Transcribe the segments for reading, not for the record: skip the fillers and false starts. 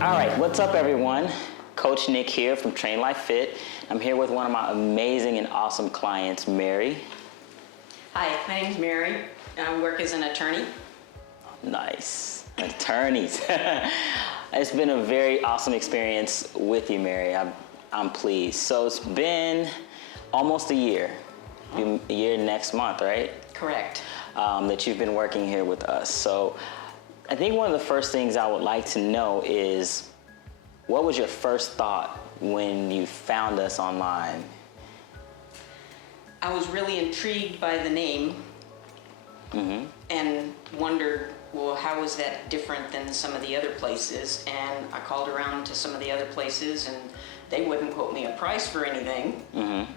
All right, what's up, everyone? Coach Nick here from Train Life Fit. I'm here with one of my amazing and awesome clients, Mary. Hi, my name's Mary, and I work as an attorney. Nice. Attorneys. It's been a very awesome experience with you, Mary. I'm pleased. So it's been almost a year. A year next month, right? Correct. That you've been working here with us. So I think one of the first things I would like to know is, what was your first thought when you found us online? I was really intrigued by the name and wondered, well, how is that different than some of the other places? And I called around to some of the other places, and they wouldn't quote me a price for anything.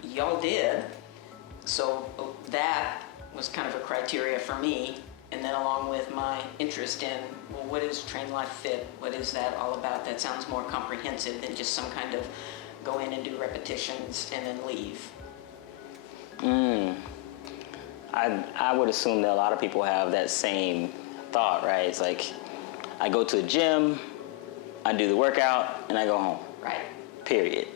Y'all did. So that was kind of a criteria for me. And then along with my interest in, well, what is Train Life Fit? What is that all about? That sounds more comprehensive than just some kind of go in and do repetitions and then leave. I would assume that a lot of people have that same thought, right? It's like, I go to a gym, I do the workout, and I go home. Right. Period.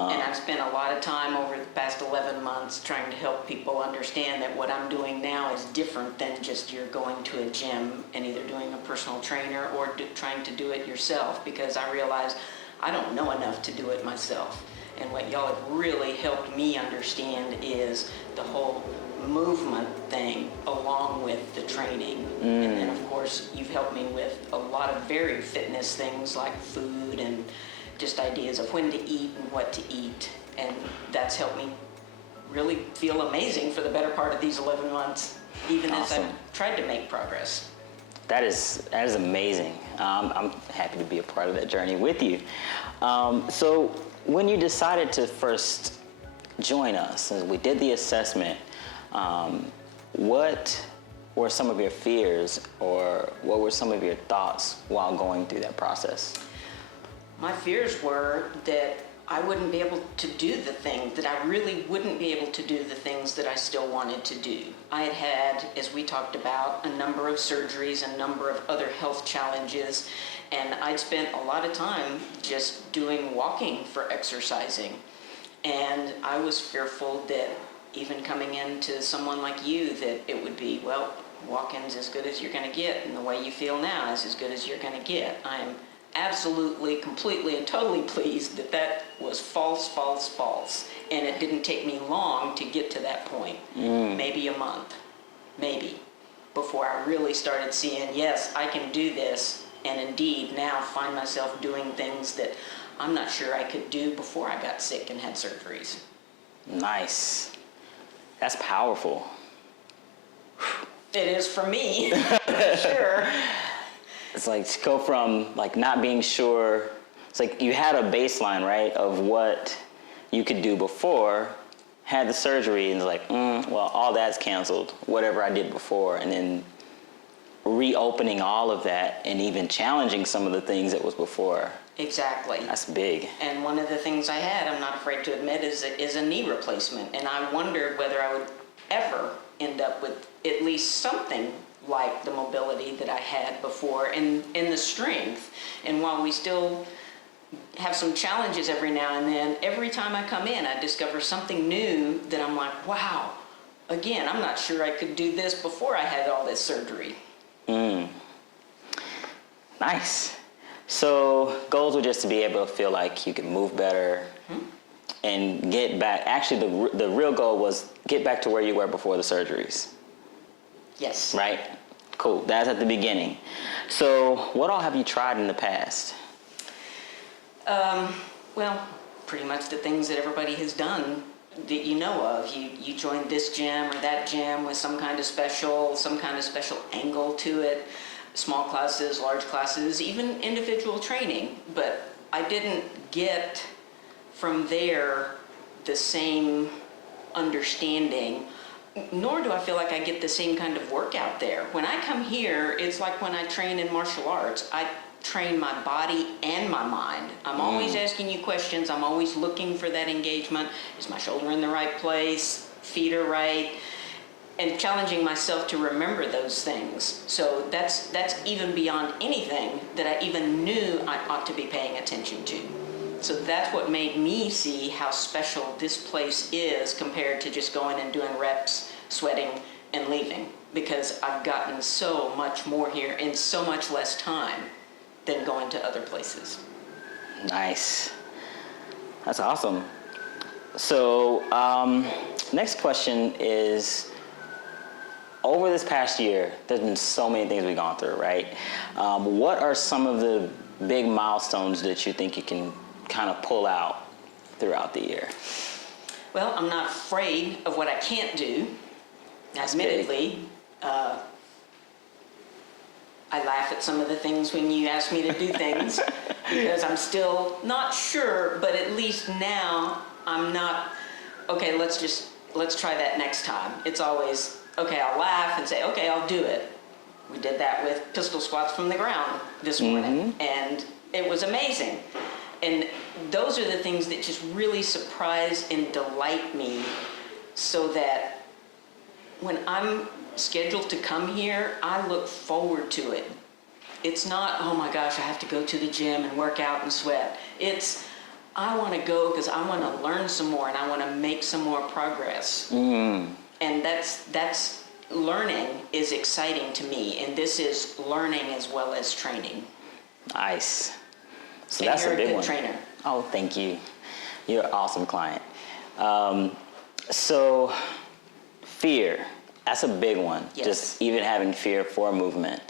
And I've spent a lot of time over the past 11 months trying to help people understand that what I'm doing now is different than just you're going to a gym and either doing a personal trainer or trying to do it yourself, because I realize I don't know enough to do it myself. And what y'all have really helped me understand is the whole movement thing along with the training. And then of course you've helped me with a lot of very fitness things like food and just ideas of when to eat and what to eat. And that's helped me really feel amazing for the better part of these 11 months, even as I've tried to make progress. That is amazing. I'm happy to be a part of that journey with you. So when you decided to first join us, and we did the assessment, what were some of your fears, or what were some of your thoughts while going through that process? My fears were that I wouldn't be able to do the thing, that I really wouldn't be able to do the things that I still wanted to do. I had had, as we talked about, a number of surgeries, a number of other health challenges, and I'd spent a lot of time just doing walking for exercising. And I was fearful that even coming into someone like you, that it would be, well, walking's as good as you're gonna get, and the way you feel now is as good as you're gonna get. I am absolutely, completely, and totally pleased that that was false, false, false. And it didn't take me long to get to that point. Maybe a month, maybe, before I really started seeing, yes, I can do this, and indeed now find myself doing things that I'm not sure I could do before I got sick and had surgeries. Nice. That's powerful. It is for me, for sure. It's like to go from like not being sure. It's like you had a baseline, right, of what you could do before, had the surgery, and it's like, well, all that's canceled, whatever I did before, and then reopening all of that and even challenging some of the things that was before. Exactly. That's big. And one of the things I had, I'm not afraid to admit, is a knee replacement. And I wondered whether I would ever end up with at least something like the mobility that I had before and the strength. And while we still have some challenges every now and then, every time I come in, I discover something new that I'm like, wow, again, I'm not sure I could do this before I had all this surgery. Nice. So goals were just to be able to feel like you could move better and get back. Actually, the real goal was get back to where you were before the surgeries. Yes. Right? Cool. That's at the beginning. So what all have you tried in the past? Well, pretty much the things that everybody has done that you know of. You joined this gym or that gym with some kind of special angle to it. Small classes, large classes, even individual training. But I didn't get from there the same understanding, nor do I feel like I get the same kind of workout there. When I come here, it's like when I train in martial arts. I train my body and my mind. I'm always asking you questions. I'm always looking for that engagement. Is my shoulder in the right place? Feet are right? and challenging myself to remember those things. So that's even beyond anything that I even knew I ought to be paying attention to. So that's what made me see how special this place is compared to just going and doing reps, sweating, and leaving. Because I've gotten so much more here in so much less time than going to other places. Nice. That's awesome. So, next question is, over this past year, there's been so many things we've gone through, right? What are some of the big milestones that you think you can kind of pull out throughout the year? Well, I'm not afraid of what I can't do. Admittedly, I laugh at some of the things when you ask me to do things because I'm still not sure, but at least now I'm not, okay, let's try that next time. It's always, okay, I'll laugh and say, okay, I'll do it. We did that with pistol squats from the ground this morning, and it was amazing. And those are the things that just really surprise and delight me, so that when I'm scheduled to come here, I look forward to it. It's not, oh my gosh, I have to go to the gym and work out and sweat. It's, I want to go because I want to learn some more and I want to make some more progress. And that's learning is exciting to me, and this is learning as well as training. Nice. So And that's you're a big good one. trainer. Oh, thank you. You're an awesome client. So, fear. That's a big one. Yes. Just even having fear for movement.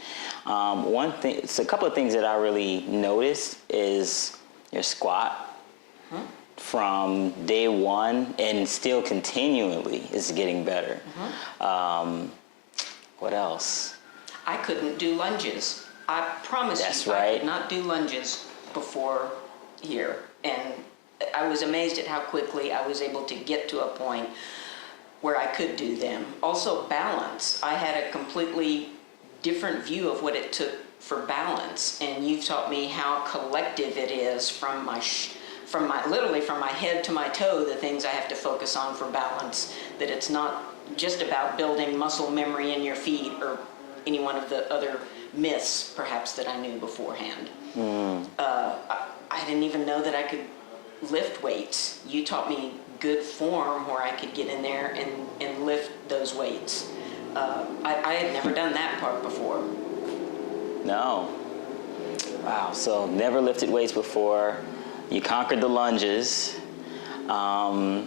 One thing, so a couple of things that I really noticed is your squat from day one and still continually is getting better. What else? I couldn't do lunges. I promise That's you, I right. could not do lunges before here. And I was amazed at how quickly I was able to get to a point where I could do them. Also, balance. I had a completely different view of what it took for balance, and you've taught me how collective it is from my literally from my head to my toe, the things I have to focus on for balance, that it's not just about building muscle memory in your feet or any one of the other myths perhaps that I knew beforehand. I didn't even know that I could lift weights. You taught me good form where I could get in there and lift those weights. I had never done that part before. No. Wow. So never lifted weights before. You conquered the lunges. That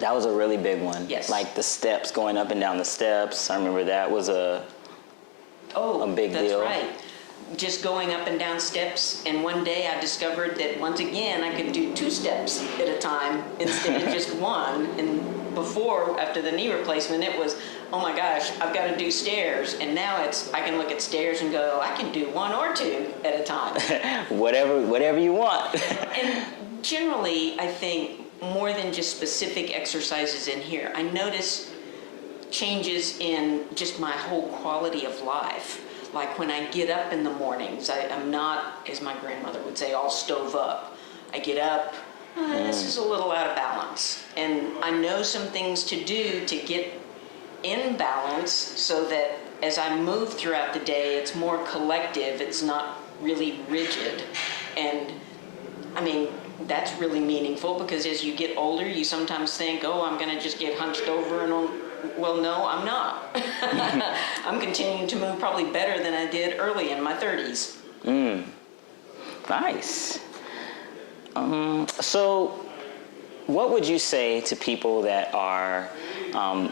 was a really big one. Yes. Like the steps, going up and down the steps. I remember that was a big deal. That's right. Just going up and down steps, and one day I discovered that once again I could do 2 steps at a time instead of just one. And before, after the knee replacement, it was, oh my gosh, I've got to do stairs. And now it's, I can look at stairs and go, I can do 1 or 2 at a time. whatever you want. And generally, I think more than just specific exercises in here, I notice changes in just my whole quality of life. Like when I get up in the mornings, I'm not, as my grandmother would say, all stove up. I get up, this is a little out of balance. And I know some things to do to get in balance so that as I move throughout the day, it's more collective, it's not really rigid. And I mean, that's really meaningful because as you get older, you sometimes think, oh, I'm gonna just get hunched over and well, no, I'm not. I'm continuing to move probably better than I did early in my 30s. Nice. So what would you say to people that are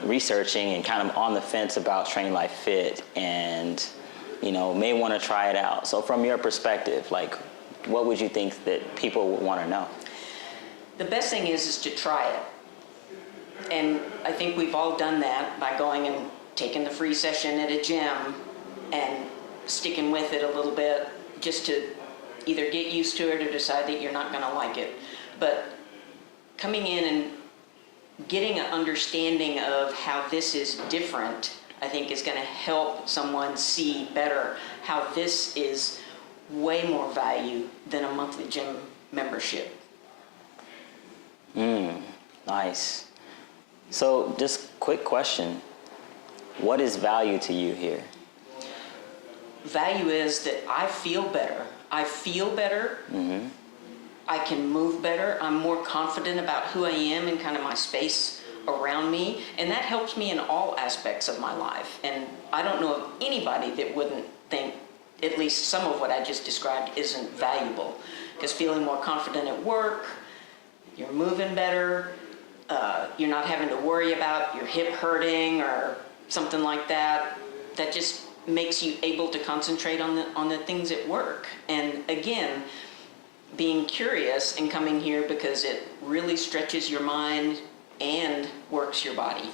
researching and kind of on the fence about Train Life Fit and, may want to try it out? So from your perspective, like, what would you think that people would want to know? The best thing is to try it. And I think we've all done that by going and taking the free session at a gym and sticking with it a little bit just to either get used to it or decide that you're not going to like it. But coming in and getting an understanding of how this is different, I think is going to help someone see better how this is way more value than a monthly gym membership. Nice. So just quick question. What is value to you here? Value is that I feel better. I feel better. I can move better. I'm more confident about who I am and kind of my space around me. And that helps me in all aspects of my life. And I don't know of anybody that wouldn't think at least some of what I just described isn't valuable. Because feeling more confident at work, you're moving better, you're not having to worry about your hip hurting or something like that. That just makes you able to concentrate on the things at work. And again, being curious and coming here because it really stretches your mind and works your body.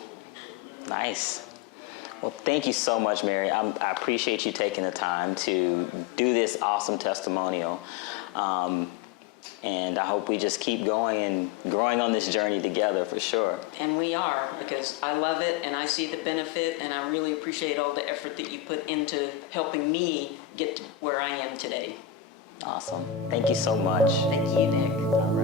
Nice. Well, thank you so much, Mary. I appreciate you taking the time to do this awesome testimonial. And I hope we just keep going and growing on this journey together for sure. And we are, because I love it and I see the benefit, and I really appreciate all the effort that you put into helping me get to where I am today. Awesome. Thank you so much. Thank you, Nick.